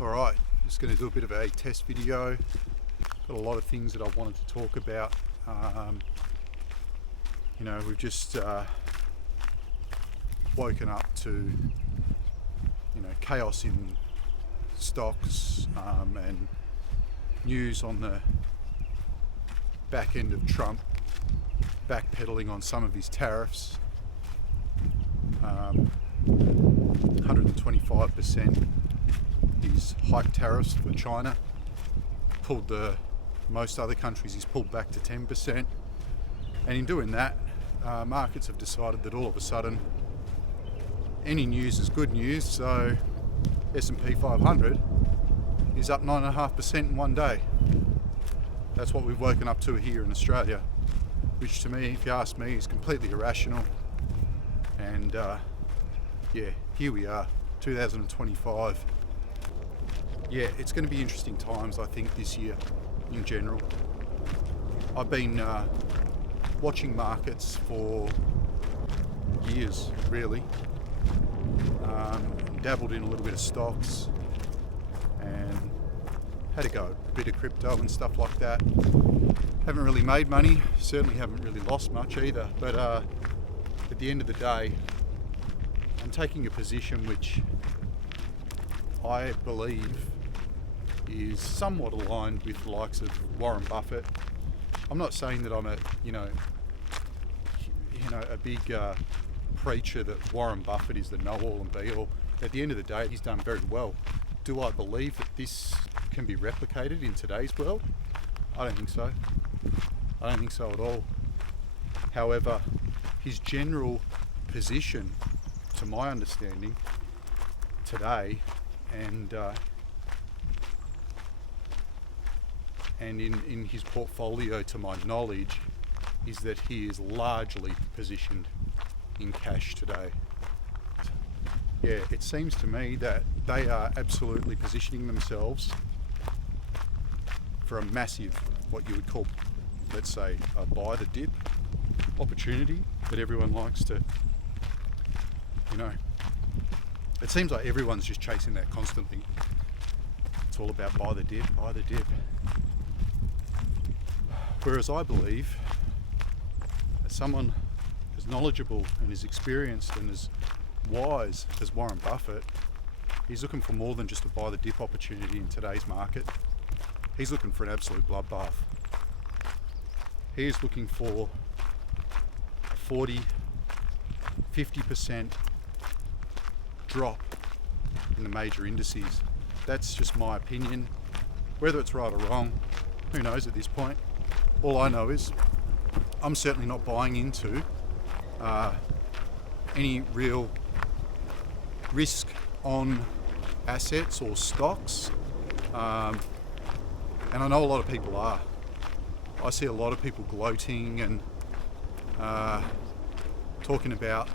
Alright, just going to do a bit of a test video. Got a lot of things that I wanted to talk about. We've just woken up to chaos in stocks and news on the back end of Trump backpedaling on some of his tariffs. 125% he's hiked tariffs for China. Most other countries he's pulled back to 10%, and in doing that, markets have decided that all of a sudden any news is good news. So S&P 500 is up 9.5% in one day. That's what we've woken up to here in Australia, which to me, if you ask me, is completely irrational. And here we are, 2025. It's going to be interesting times, I think, this year in general. I've been watching markets for years, really. Dabbled in a little bit of stocks and had a go, a bit of crypto and stuff like that. Haven't really made money, certainly haven't really lost much either, but at the end of the day, I'm taking a position which I believe is somewhat aligned with the likes of Warren Buffett. I'm not saying that I'm a big preacher that Warren Buffett is the know-all and be-all. At the end of the day, he's done very well. Do I believe that this can be replicated in today's world? I don't think so. I don't think so at all. However, his general position, to my understanding, today and in his portfolio, to my knowledge, is that he is largely positioned in cash today. It seems to me that they are absolutely positioning themselves for a massive, what you would call, let's say, a buy the dip opportunity that everyone likes to, it seems like everyone's just chasing that constantly. It's all about buy the dip, buy the dip. Whereas I believe that someone as knowledgeable and as experienced and as wise as Warren Buffett, he's looking for more than just a buy the dip opportunity in today's market. He's looking for an absolute bloodbath. He is looking for 40, 50% drop in the major indices. That's just my opinion. Whether it's right or wrong, who knows at this point. All I know is I'm certainly not buying into any real risk on assets or stocks, and I know a lot of people are. I see a lot of people gloating and talking about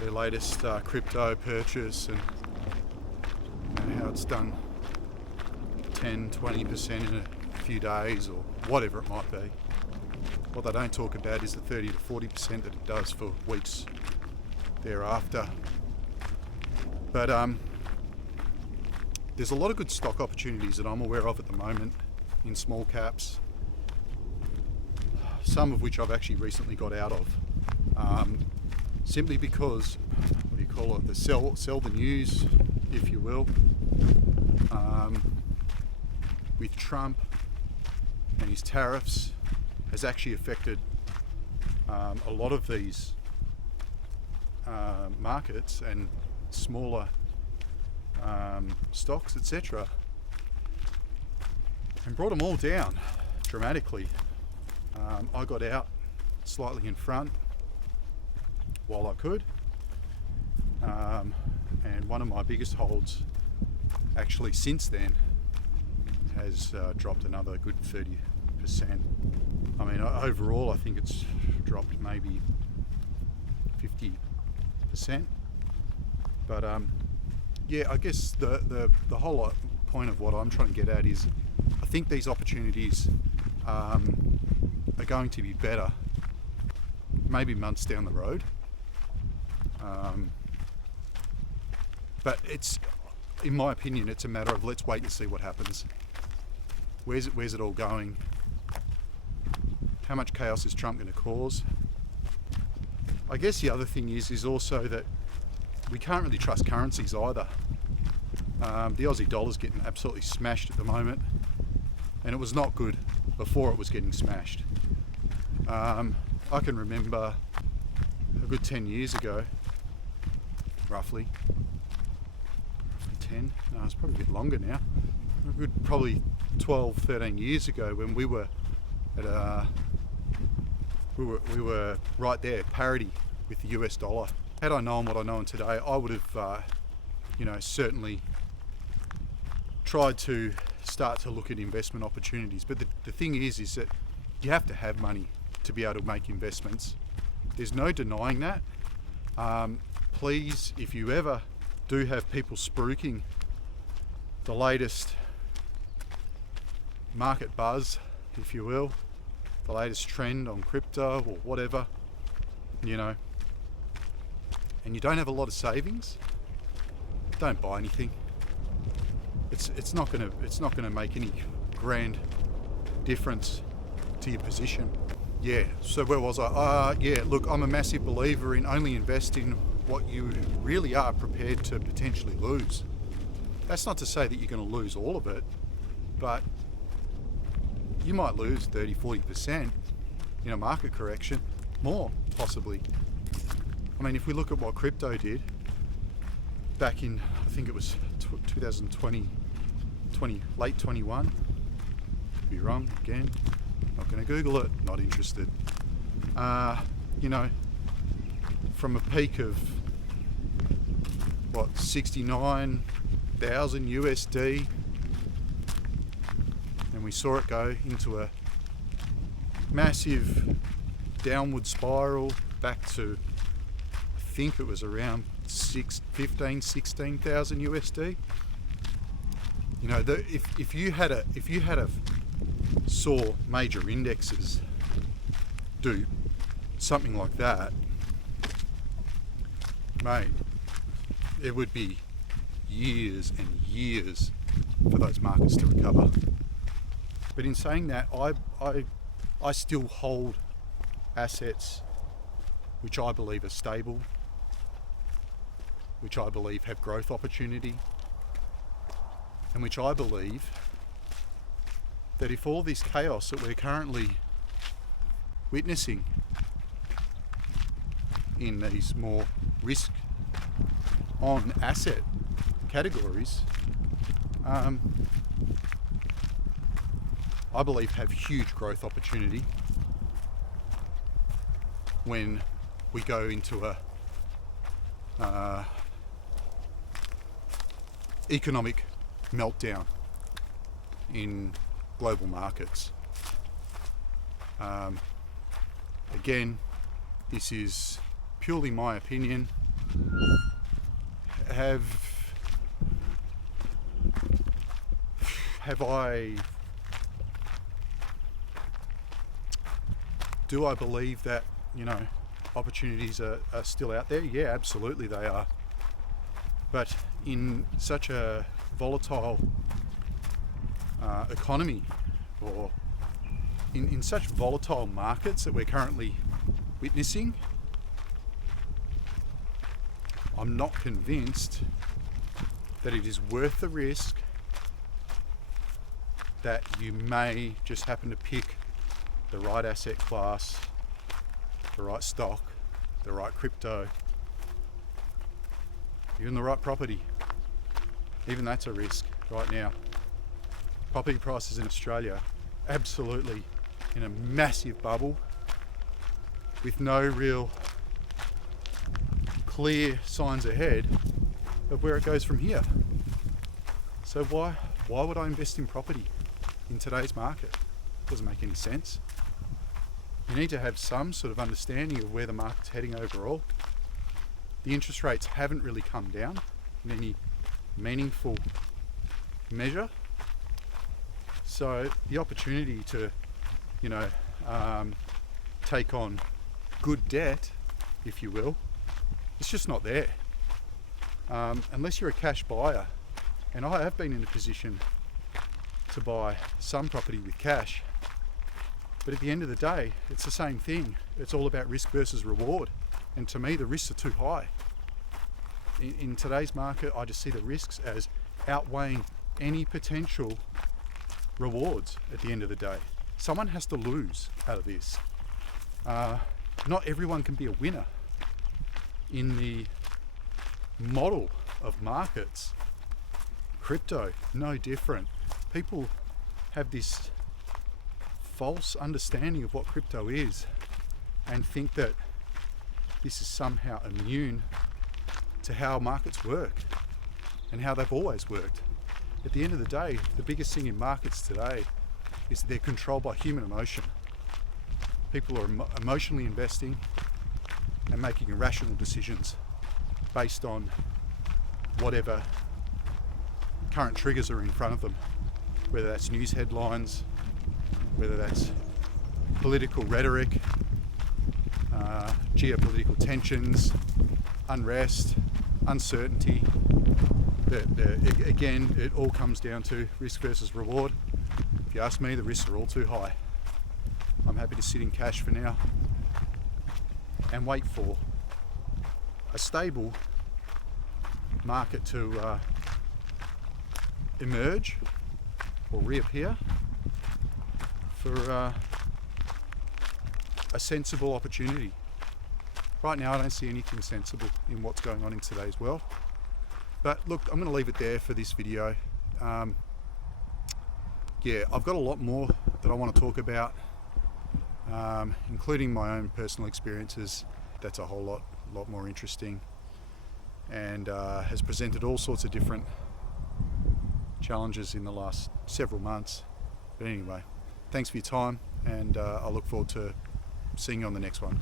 their latest crypto purchase and how it's done 10-20% in a few days or whatever it might be. What they don't talk about is the 30 to 40% that it does for weeks thereafter. But there's a lot of good stock opportunities that I'm aware of at the moment in small caps, some of which I've actually recently got out of, simply because, the sell the news, if you will, with Trump and his tariffs has actually affected a lot of these markets and smaller stocks, etc., and brought them all down dramatically. I got out slightly in front while I could, and one of my biggest holds actually since then has dropped another good 30%. I mean, overall I think it's dropped maybe 50%, but I guess the whole point of what I'm trying to get at is I think these opportunities are going to be better maybe months down the road, but it's in my opinion, it's a matter of let's wait and see what happens. Where's it all going? How much chaos is Trump going to cause? I guess the other thing is also that we can't really trust currencies either. The Aussie dollar's getting absolutely smashed at the moment, and it was not good before it was getting smashed. I can remember a good 10 years ago, roughly 10, no, it's probably a bit longer now, a good probably 12, 13 years ago when we were at we were right there, parity with the US dollar. Had I known what I know today, I would have, certainly tried to start to look at investment opportunities. But the thing is that you have to have money to be able to make investments. There's no denying that. Please, if you ever do have people spruiking the latest market buzz, if you will, the latest trend on crypto or whatever, and you don't have a lot of savings, don't buy anything. It's not gonna make any grand difference to your position. Yeah, so where was I? Look, I'm a massive believer in only invest in what you really are prepared to potentially lose. That's not to say that you're going to lose all of it, but you might lose 30, 40% in a market correction, more possibly. I mean, if we look at what crypto did back in, I think it was 2020, late 21, could be wrong again, not going to Google it, not interested. From a peak of 69,000 USD, and we saw it go into a massive downward spiral back to, I think it was around 16,000 USD. If you had saw major indexes do something like that, mate, it would be years and years for those markets to recover. But in saying that, I still hold assets which I believe are stable, which I believe have growth opportunity, and which I believe that if all this chaos that we're currently witnessing in these more risk on asset categories, I believe have huge growth opportunity when we go into a economic meltdown in global markets. Again, this is purely my opinion. Do I believe that, opportunities are still out there? Yeah, absolutely they are. But in such a volatile economy, or in such volatile markets that we're currently witnessing, I'm not convinced that it is worth the risk that you may just happen to pick the right asset class, the right stock, the right crypto, even the right property. Even that's a risk right now. Property prices in Australia, absolutely in a massive bubble with no real clear signs ahead of where it goes from here. So why would I invest in property in today's market? Doesn't make any sense. You need to have some sort of understanding of where the market's heading overall. The interest rates haven't really come down in any meaningful measure. So the opportunity to, take on good debt, if you will, it's just not there. Unless you're a cash buyer And I have been in a position to buy some property with cash, but at the end of the day, it's the same thing. It's all about risk versus reward. And to me, the risks are too high. In today's market, I just see the risks as outweighing any potential rewards at the end of the day. Someone has to lose out of this. Not everyone can be a winner. In the model of markets, crypto, no different. People have this false understanding of what crypto is and think that this is somehow immune to how markets work and how they've always worked. At the end of the day, the biggest thing in markets today is that they're controlled by human emotion. People are emotionally investing and making irrational decisions based on whatever current triggers are in front of them, whether that's news headlines, whether that's political rhetoric, geopolitical tensions, unrest, uncertainty. Again, it all comes down to risk versus reward. If you ask me, the risks are all too high. I'm happy to sit in cash for now and wait for a stable market to emerge or reappear for a sensible opportunity. Right now I don't see anything sensible in what's going on in today's world. But look, I'm going to leave it there for this video. Yeah, I've got a lot more that I want to talk about, including my own personal experiences. That's a whole lot more interesting, and has presented all sorts of different challenges in the last several months. But anyway, thanks for your time, and I look forward to seeing you on the next one.